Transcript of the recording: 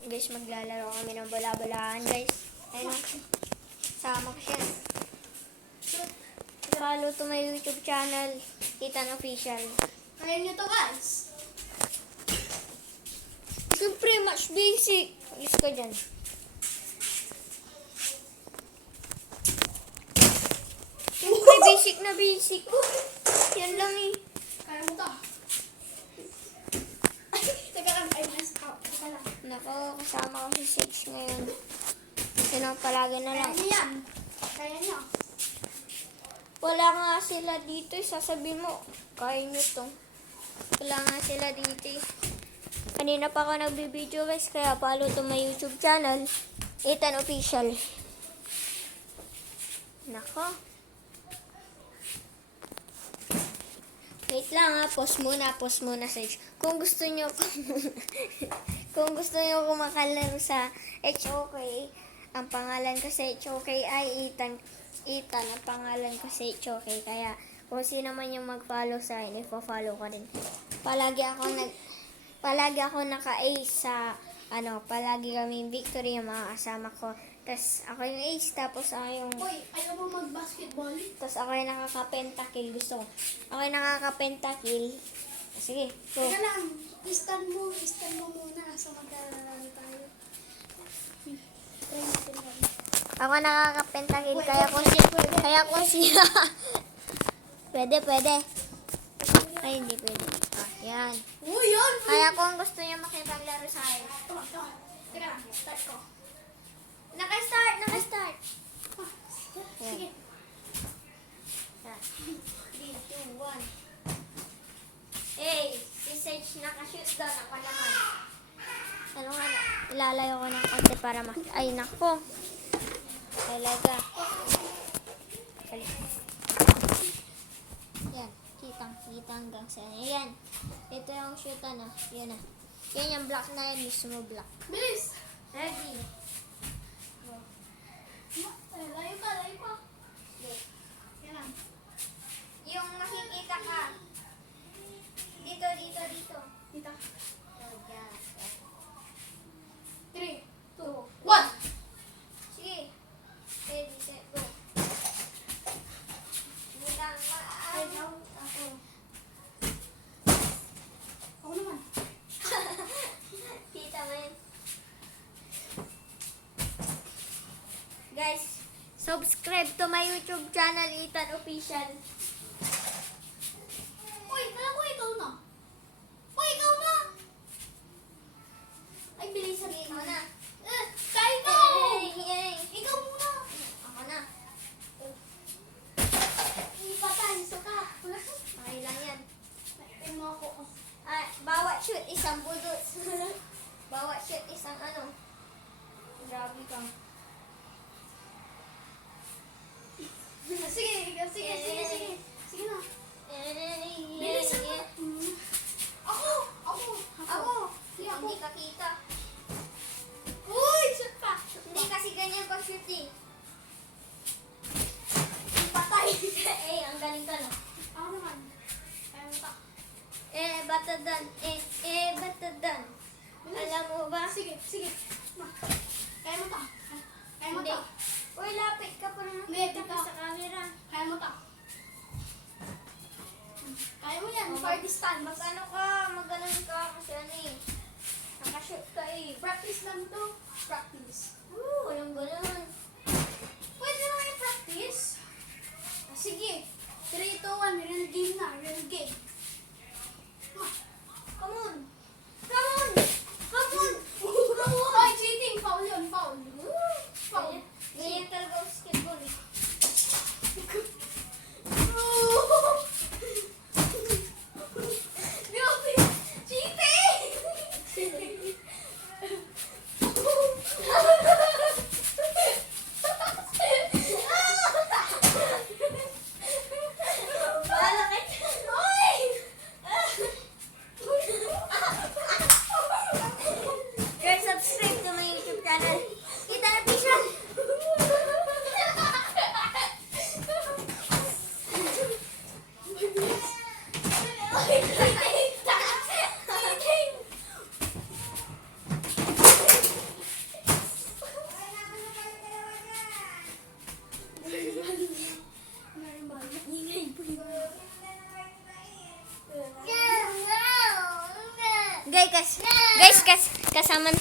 Guys, maglalaro kami ng bala-balaan, guys. Ayun, sama ko siya. Follow to my YouTube channel, Ethan Official. Kaya nyo to, guys. Siyempre, much basic. Alis ka dyan. Siyempre, basic na basic. Yan lang eh. Kaya mo to. Teka lang, ay, nice out. Teka lang. Nako, kasama ko si Sage ngayon. Yun ang palagi na Kaya lang. nyo yan. Kaya nyo. Wala nga sila dito eh. Sasabihin mo, kaya nyo to. Wala nga sila dito eh. Kanina pa ako nagbibideo guys, kaya follow to my YouTube channel, Ethan Official. Nako. Wait lang ha, pause muna Sage. Kung gusto nyo, kung gusto nyo kumakalaro sa HOK, ang pangalan ko sa HOK ay Ethan. Ethan, ang pangalan ko sa HOK. Kaya, kung sino man yung mag-follow sa akin, ipo-follow ko rin. Palagi ako naka-ace sa, palagi kaming victory yung mga kasama ko. Tapos, ako yung ace, tapos ako yung... Uy, ayaw mo mag-basketball? Tapos ako yung nakaka-pentakill. Gusto ko. Ako yung nakaka-pentakill. Sige, go. Teka lang. Stand mo muna sa maglalaro tayo. Try natin yan. Ako nakaka-pentakill. Pwede, Kaya kung pwede. kaya kung siya... pwede. Ay, hindi pwede. Yan. Uy, yan! Kaya kung gusto niyo makipaglaro sa akin. Ito. Teka lang, start ko. Naka-start. Sige. Yan. 3, 2, 1. Hey, si Sage naka-shoot down. Ako naman. Ilalayo ko ng konti para ay, nako. Talaga. Yan. Kitang-kita hanggang sa yan. Ito yung shoot Yan na. Yan yung block na yan. Gusto mo block. Bilis! Ready. Layo pa. Okay. Yan lang. Yung makikita ka. Dito. Dito. Oh, yan. 3, 2, 1. Sige. Ready, set, go. Bilang Ay, now, ako. Ako naman. Kita mo yun. Guys, subscribe to my YouTube channel, Ethan Official. Uy, kala ko ikaw na. Uy, ikaw na. Ay, bilis sabihin mo na. Kaya ikaw! Ikaw muna. Ako na. Ipatay, suka. Okay lang yan. Ay, mo ako. Bawat shoot isang budot. Bawat shoot isang Grabe ka. Sige na. Bilis ako. Ako. Hindi ka kita. Uy, shoot pa. Hindi kasi ganyan pag shoot eh. Ipatay. Ang galing ka no. Ako naman. Kaya mo ta. Batadan. Batadan. Alam mo ba? Sige. Kaya mo ta. Kaya mo Hindi. ta. Uy, lapit ka pa naman. Hindi, Kita ka dito. sa camera. Kaya mo ta. Kaya mo yan. For distance. Mag-ano ka, mag-ganon ka kasi nakashoot ka eh. Practice lang to. Practice. Walang ganon. Pwede naman i-practice. Sige. 3, 2, 1. Real game na. Real game. Come on. Oy, cheating. Foul yun. Foul. Ganyan talaga basketball eh. Bahala ka dyan. Guys, subscribe to my YouTube channel. Ethan Official. Guys, kasama na.